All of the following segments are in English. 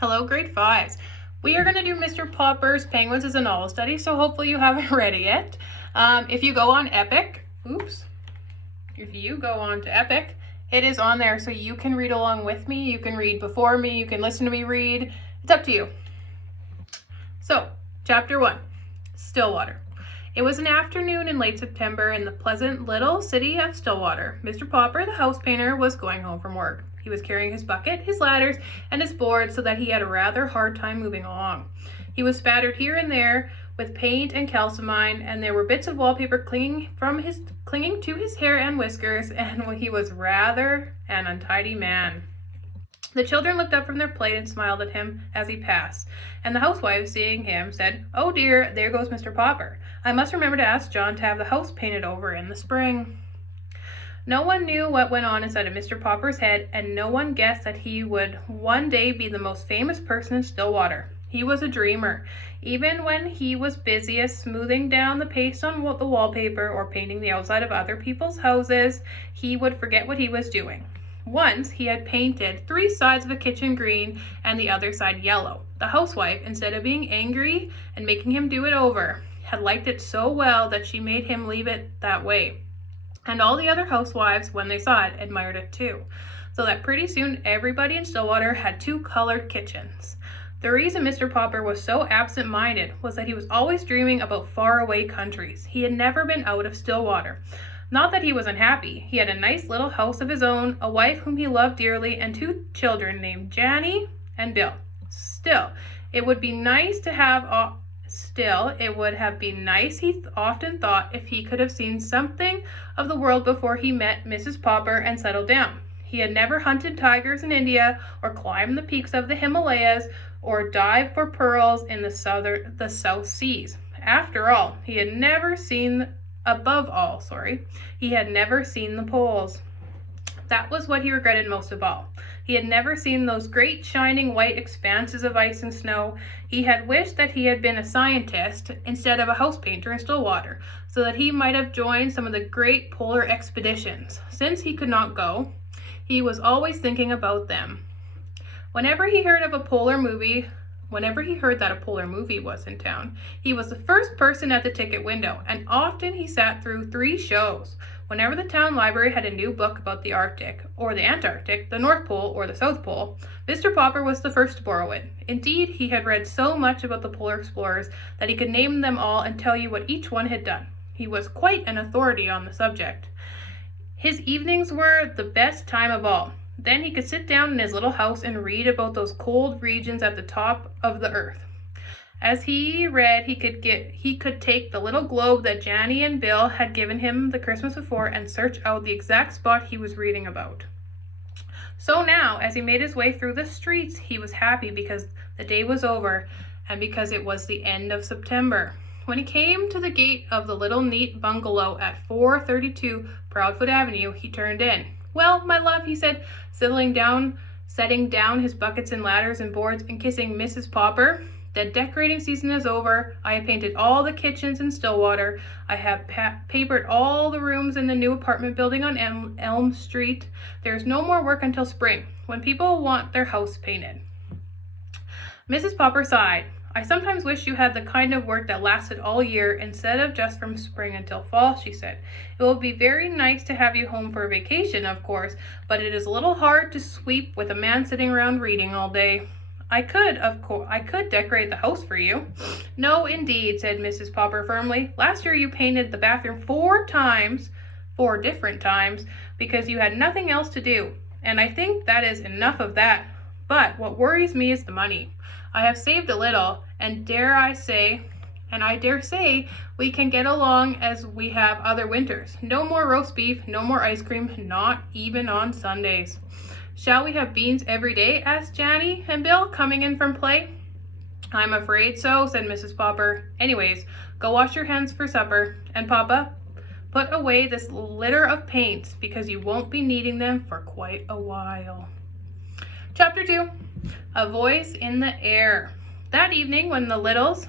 Hello, grade 5s. We are going to do Mr. Popper's Penguins as a novel study, so hopefully you haven't read it yet. If you go on Epic, if you go on to Epic, it is on there so you can read along with me. You can read before me, you can listen to me read. It's up to you. So, Chapter 1, Stillwater. It was an afternoon in late September in the pleasant little city of Stillwater. Mr. Popper, the house painter, was going home from work. He was carrying his bucket, his ladders, and his board so that he had a rather hard time moving along. He was spattered here and there with paint and calcimine, and there were bits of wallpaper clinging to his hair and whiskers, and he was rather an untidy man. The children looked up from their plate and smiled at him as he passed, and the housewife, seeing him, said, "Oh dear, there goes Mr. Popper. I must remember to ask John to have the house painted over in the spring." No one knew what went on inside of Mr. Popper's head, and no one guessed that he would one day be the most famous person in Stillwater. He was a dreamer. Even when he was busiest smoothing down the paste on the wallpaper or painting the outside of other people's houses, he would forget what he was doing. Once he had painted 3 sides of a kitchen green and the other side yellow. The housewife, instead of being angry and making him do it over, had liked it so well that she made him leave it that way. And all the other housewives, when they saw it, admired it too. So that pretty soon everybody in Stillwater had 2 colored kitchens. The reason Mr. Popper was so absent-minded was that he was always dreaming about faraway countries. He had never been out of Stillwater. Not that he was unhappy. He had a nice little house of his own, a wife whom he loved dearly, and 2 children named Janny and Bill. Still, it would have been nice, he often thought, if he could have seen something of the world before he met Mrs. Popper and settled down. He had never hunted tigers in India, or climbed the peaks of the Himalayas, or dived for pearls in the South Seas. Above all, he had never seen the poles. That was what he regretted most of all. He had never seen those great shining white expanses of ice and snow. He had wished that he had been a scientist instead of a house painter in Stillwater, so that he might have joined some of the great polar expeditions. Since he could not go, he was always thinking about them. Whenever he heard that a polar movie was in town, he was the first person at the ticket window, and often he sat through 3 shows. Whenever the town library had a new book about the Arctic, or the Antarctic, the North Pole, or the South Pole, Mr. Popper was the first to borrow it. Indeed, he had read so much about the polar explorers that he could name them all and tell you what each one had done. He was quite an authority on the subject. His evenings were the best time of all. Then he could sit down in his little house and read about those cold regions at the top of the earth. As he read, he could take the little globe that Janny and Bill had given him the Christmas before and search out the exact spot he was reading about. So now, as he made his way through the streets, he was happy because the day was over and because it was the end of September. When he came to the gate of the little neat bungalow at 432 Proudfoot Avenue, he turned in. "Well, my love," he said, setting down his buckets and ladders and boards and kissing Mrs. Popper, "the decorating season is over. I have painted all the kitchens in Stillwater. I have papered all the rooms in the new apartment building on Elm Street. There's no more work until spring, when people want their house painted." Mrs. Popper sighed. "I sometimes wish you had the kind of work that lasted all year instead of just from spring until fall," she said. "It will be very nice to have you home for a vacation, of course, but it is a little hard to sweep with a man sitting around reading all day." I could decorate the house for you." "No, indeed," said Mrs. Popper firmly. "Last year you painted the bathroom 4 different times, because you had nothing else to do, and I think that is enough of that. But what worries me is the money. I have saved a little, and I dare say we can get along as we have other winters. No more roast beef, no more ice cream, not even on Sundays." "Shall we have beans every day?" asked Janny and Bill, coming in from play. "I'm afraid so," said Mrs. Popper. "Anyways, go wash your hands for supper, and Papa, put away this litter of paints, because you won't be needing them for quite a while." Chapter 2, A Voice in the Air. That evening, when the little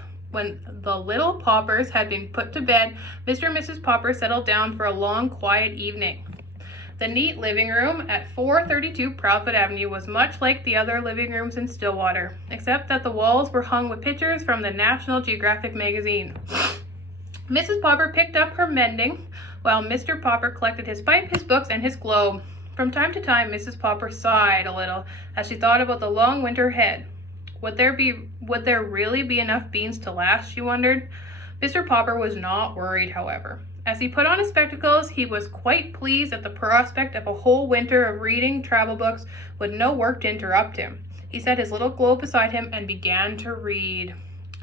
Poppers had been put to bed, Mr. and Mrs. Popper settled down for a long, quiet evening. The neat living room at 432 Proudfoot Avenue was much like the other living rooms in Stillwater, except that the walls were hung with pictures from the National Geographic magazine. Mrs. Popper picked up her mending, while Mr. Popper collected his pipe, his books, and his globe. From time to time, Mrs. Popper sighed a little as she thought about the long winter ahead. Would there really be enough beans to last, she wondered. Mr. Popper was not worried, however. As he put on his spectacles, he was quite pleased at the prospect of a whole winter of reading travel books with no work to interrupt him. He set his little globe beside him and began to read.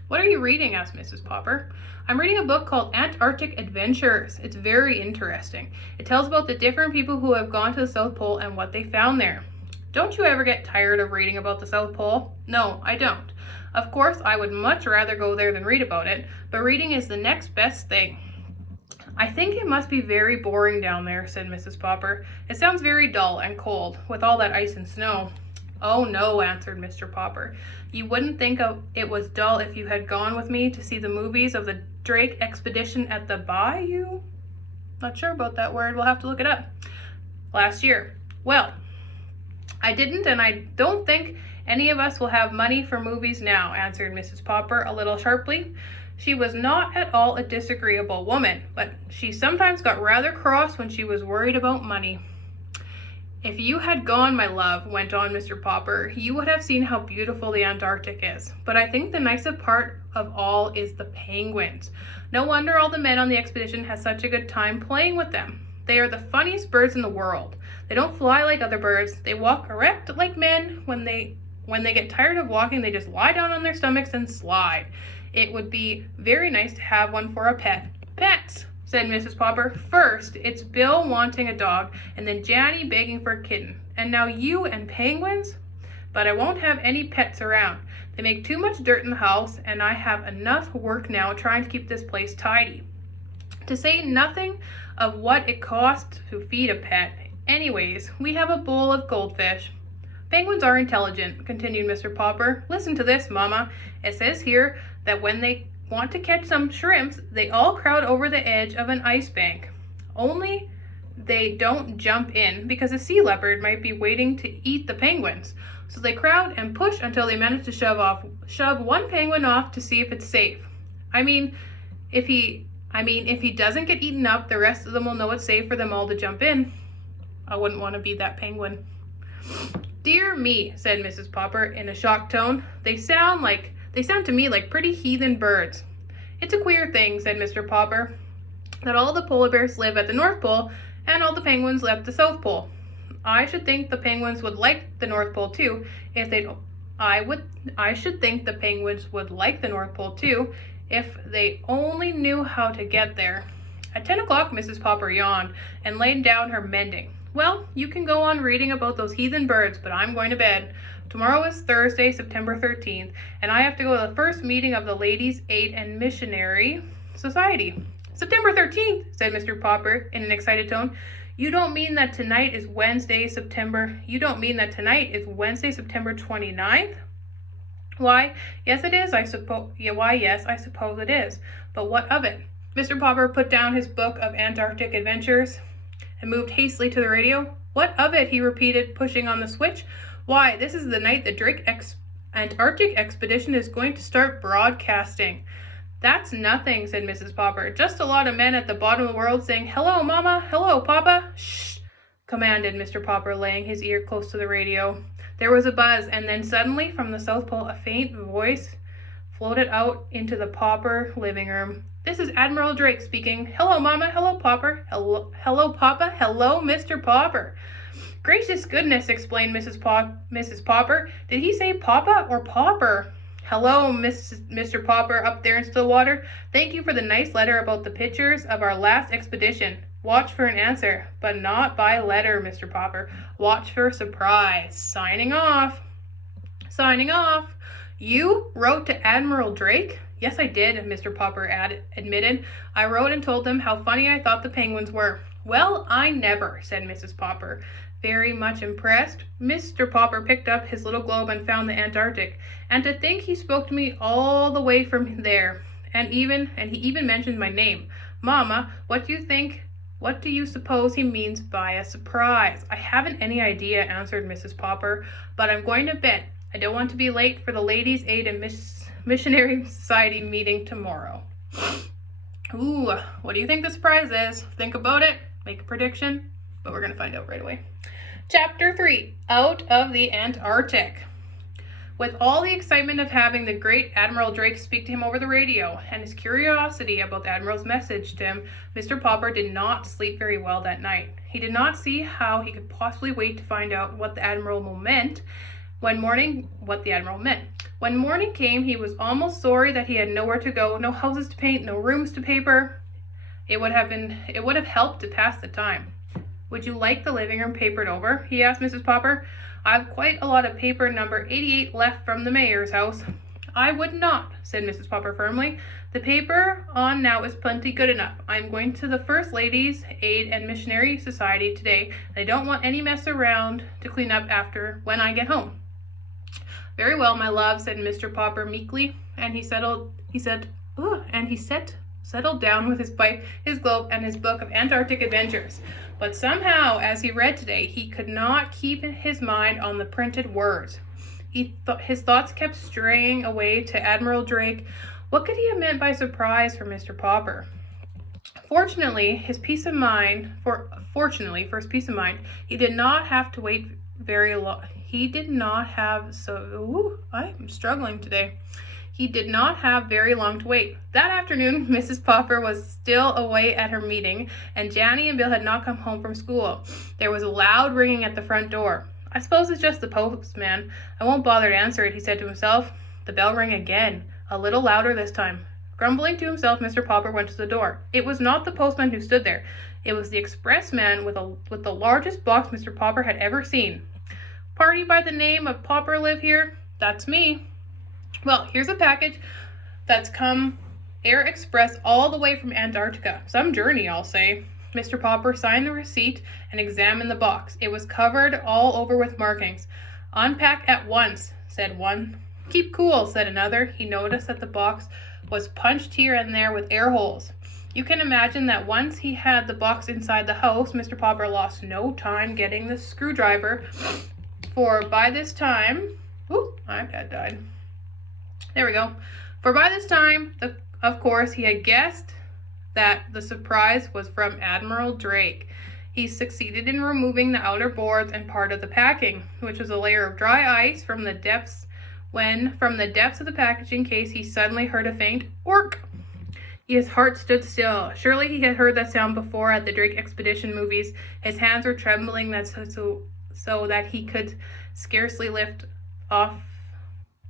"What are you reading?" asked Mrs. Popper. "I'm reading a book called Antarctic Adventures. It's very interesting. It tells about the different people who have gone to the South Pole and what they found there." "Don't you ever get tired of reading about the South Pole?" "No, I don't. Of course, I would much rather go there than read about it, but reading is the next best thing." "I think it must be very boring down there," said Mrs. Popper. "It sounds very dull and cold, with all that ice and snow." "Oh no," answered Mr. Popper. "You wouldn't think it was dull if you had gone with me to see the movies of the Drake expedition at the Bayou? Not sure about that word. We'll have to look it up. Last year. Well, I didn't, and I don't think any of us will have money for movies now," answered Mrs. Popper a little sharply. She was not at all a disagreeable woman, but she sometimes got rather cross when she was worried about money. "If you had gone, my love," went on Mr. Popper, "you would have seen how beautiful the Antarctic is. But I think the nicest part of all is the penguins. No wonder all the men on the expedition had such a good time playing with them. They are the funniest birds in the world. They don't fly like other birds. They walk erect like men. When they get tired of walking, they just lie down on their stomachs and slide. It would be very nice to have one for a pet." "Pets," said Mrs. Popper. "First, it's Bill wanting a dog, and then Janny begging for a kitten. And now you and penguins? But I won't have any pets around. They make too much dirt in the house, and I have enough work now trying to keep this place tidy. To say nothing of what it costs to feed a pet. Anyways, we have a bowl of goldfish." "Penguins are intelligent," continued Mr. Popper. "Listen to this, Mama. It says here that when they want to catch some shrimps, they all crowd over the edge of an ice bank. Only they don't jump in because a sea leopard might be waiting to eat the penguins. So they crowd and push until they manage to shove one penguin off to see if it's safe. I mean, if he doesn't get eaten up, the rest of them will know it's safe for them all to jump in." "I wouldn't want to be that penguin." "Dear me," said Mrs. Popper in a shocked tone. They sound to me like pretty heathen birds." "It's a queer thing," said Mr. Popper, "that all the polar bears live at the North Pole and all the penguins live at the South Pole. I should think the penguins would like the North Pole too if they only knew how to get there." At 10 o'clock, Mrs. Popper yawned and laid down her mending. "Well, you can go on reading about those heathen birds, but I'm going to bed. Tomorrow is Thursday, September 13th, and I have to go to the first meeting of the Ladies' Aid and Missionary Society." "September 13th, said Mr. Popper in an excited tone. You don't mean that tonight is Wednesday, September 29th? "Why, yes it is, I suppose it is. But what of it?" Mr. Popper put down his book of Antarctic Adventures and moved hastily to the radio. "What of it?" he repeated, pushing on the switch. "Why, this is the night the Drake Antarctic expedition is going to start broadcasting." "That's nothing," said Mrs. Popper. "Just a lot of men at the bottom of the world saying, 'Hello, Mama. Hello, Papa.'" "Shh," commanded Mr. Popper, laying his ear close to the radio. There was a buzz, and then suddenly from the South Pole a faint voice floated out into the Popper living room. "This is Admiral Drake speaking. Hello, Mama. Hello, Popper. Hello, Papa. Hello, Mr. Popper." "Gracious goodness," explained Mrs. Popper. "Did he say Papa or Popper?" "Hello, Mr. Popper up there in Stillwater. Thank you for the nice letter about the pictures of our last expedition. Watch for an answer, but not by letter, Mr. Popper. Watch for surprise. Signing off." "Signing off. You wrote to Admiral Drake?" "Yes, I did," Mr. Popper admitted. "I wrote and told them how funny I thought the penguins were." "Well, I never," said Mrs. Popper, very much impressed. Mr. Popper picked up his little globe and found the Antarctic. "And to think he spoke to me all the way from there, and he even mentioned my name. Mama, what do you think What do you suppose he means by a surprise? I haven't any idea, answered Mrs. Popper, but I'm going to bet. I don't want to be late for the Ladies' Aid and Missionary Society meeting tomorrow. Ooh, what do you think the surprise is? Think about it, make a prediction, but we're going to find out right away. Chapter 3, Out of the Antarctic. With all the excitement of having the great Admiral Drake speak to him over the radio, and his curiosity about the Admiral's message to him, Mr. Popper did not sleep very well that night. He did not see how he could possibly wait to find out what the Admiral meant. When morning came, he was almost sorry that he had nowhere to go, no houses to paint, no rooms to paper. It would have helped to pass the time. Would you like the living room papered over? He asked Mrs. Popper. I've quite a lot of paper number 88 left from the mayor's house. I would not, said Mrs. Popper firmly. The paper on now is plenty good enough. I'm going to the First Ladies' Aid and Missionary Society today, and I don't want any mess around to clean up after when I get home. Very well, my love, said Mr. Popper meekly, and he settled down with his pipe, his globe, and his book of Antarctic adventures. But somehow, as he read today, he could not keep his mind on the printed words. His thoughts kept straying away to Admiral Drake. What could he have meant by surprise for Mr. Popper? Fortunately, for his peace of mind, he did not have to wait very long. He did not have very long to wait. That afternoon, Mrs. Popper was still away at her meeting, and Janny and Bill had not come home from school. There was a loud ringing at the front door. I suppose it's just the postman. I won't bother to answer it, he said to himself. The bell rang again, a little louder this time. Grumbling to himself, Mr. Popper went to the door. It was not the postman who stood there. It was the expressman with the largest box Mr. Popper had ever seen. Party by the name of Popper live here? That's me. Well, here's a package that's come Air Express all the way from Antarctica. Some journey, I'll say. Mr. Popper signed the receipt and examined the box. It was covered all over with markings. Unpack at once, said one. Keep cool, said another. He noticed that the box was punched here and there with air holes. You can imagine that once he had the box inside the house, Mr. Popper lost no time getting the screwdriver, for by this time... iPad died. There we go. For by this time, of course, he had guessed that the surprise was from Admiral Drake. He succeeded in removing the outer boards and part of the packing, which was a layer of dry ice from the depths of the packaging case he suddenly heard a faint "ork." His heart stood still. Surely he had heard that sound before at the Drake Expedition movies. His hands were trembling so that he could scarcely lift off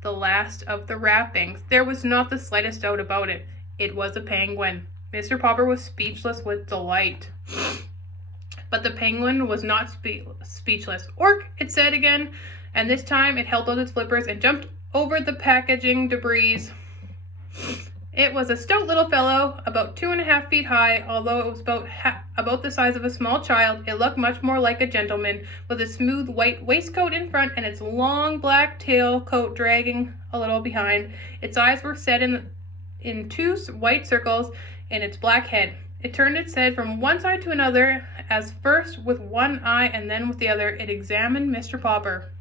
the last of the wrappings. There was not the slightest doubt about it. It was a penguin. Mr. Popper was speechless with delight. But the penguin was not speechless. "Ork," it said again, and this time it held out its flippers and jumped over the packaging debris. It was a stout little fellow, about 2.5 feet high. Although it was about the size of a small child, it looked much more like a gentleman, with a smooth white waistcoat in front and its long black tail coat dragging a little behind. Its eyes were set in two white circles in its black head. It turned its head from one side to another, as first with one eye and then with the other. It examined Mr. Popper.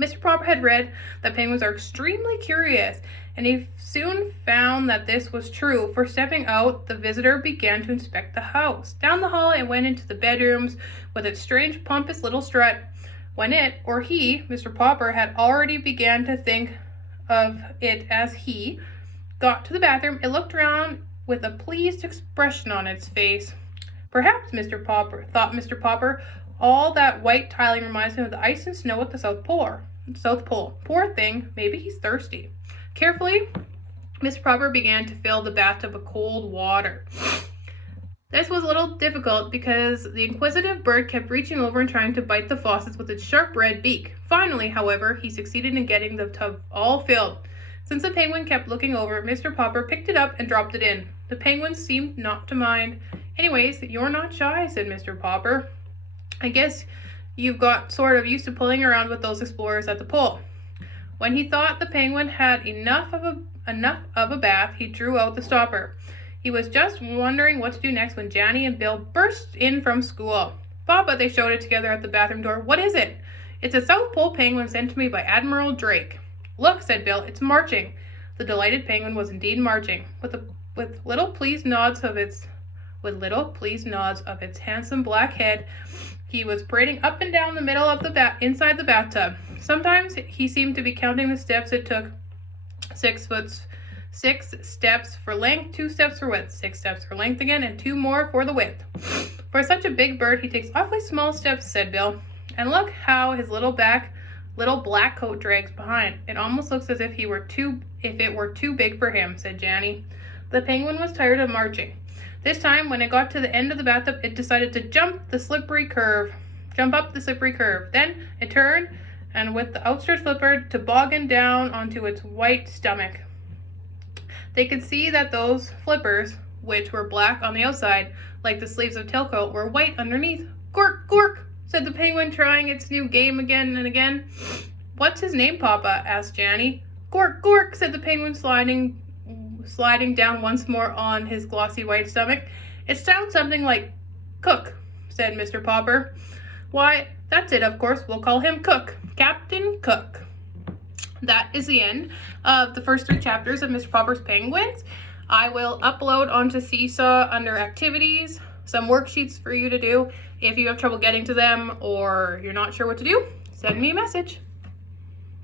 Mr. Popper had read that penguins are extremely curious, and he soon found that this was true, for stepping out, the visitor began to inspect the house. Down the hall it went into the bedrooms, with its strange pompous little strut. When it, or he, Mr. Popper, had already began to think of it as he, got to the bathroom, it looked around with a pleased expression on its face. Perhaps, thought Mr. Popper, all that white tiling reminds him of the ice and snow at the South Pole. Poor thing, maybe he's thirsty. Carefully, Mr. Popper began to fill the bathtub with cold water. This was a little difficult because the inquisitive bird kept reaching over and trying to bite the faucets with its sharp red beak. Finally, however, he succeeded in getting the tub all filled. Since the penguin kept looking over, Mr. Popper picked it up and dropped it in. The penguin seemed not to mind. Anyways, you're not shy, said Mr. Popper. I guess you've got sort of used to pulling around with those explorers at the pole. When he thought the penguin had enough of a bath, he drew out the stopper. He was just wondering what to do next when Janny and Bill burst in from school. Papa, they shouted together at the bathroom door. What is it? It's a South Pole penguin sent to me by Admiral Drake. Look, said Bill, it's marching. The delighted penguin was indeed marching, with little pleased nods of its handsome black head. He was parading up and down the middle of inside the bathtub. Sometimes he seemed to be counting the steps it took. 6 steps for length, 2 steps for width, 6 steps for length again, and 2 more for the width. For such a big bird, he takes awfully small steps, said Bill. And look how his little black coat drags behind. It almost looks as if it were too big for him, said Janny. The penguin was tired of marching. This time, when it got to the end of the bathtub, it decided to jump up the slippery curve. Then it turned, and with the outstretched flipper, tobogganed down onto its white stomach. They could see that those flippers, which were black on the outside, like the sleeves of tailcoat, were white underneath. Gork, gork, said the penguin, trying its new game again and again. What's his name, Papa? Asked Janny. Gork, gork, said the penguin, sliding down once more on his glossy white stomach. It sounds something like Cook, said Mr. Popper. Why, that's it, of course. We'll call him Cook. Captain Cook. That is the end of the first 3 chapters of Mr. Popper's Penguins. I will upload onto Seesaw under activities some worksheets for you to do. If you have trouble getting to them or you're not sure what to do, send me a message.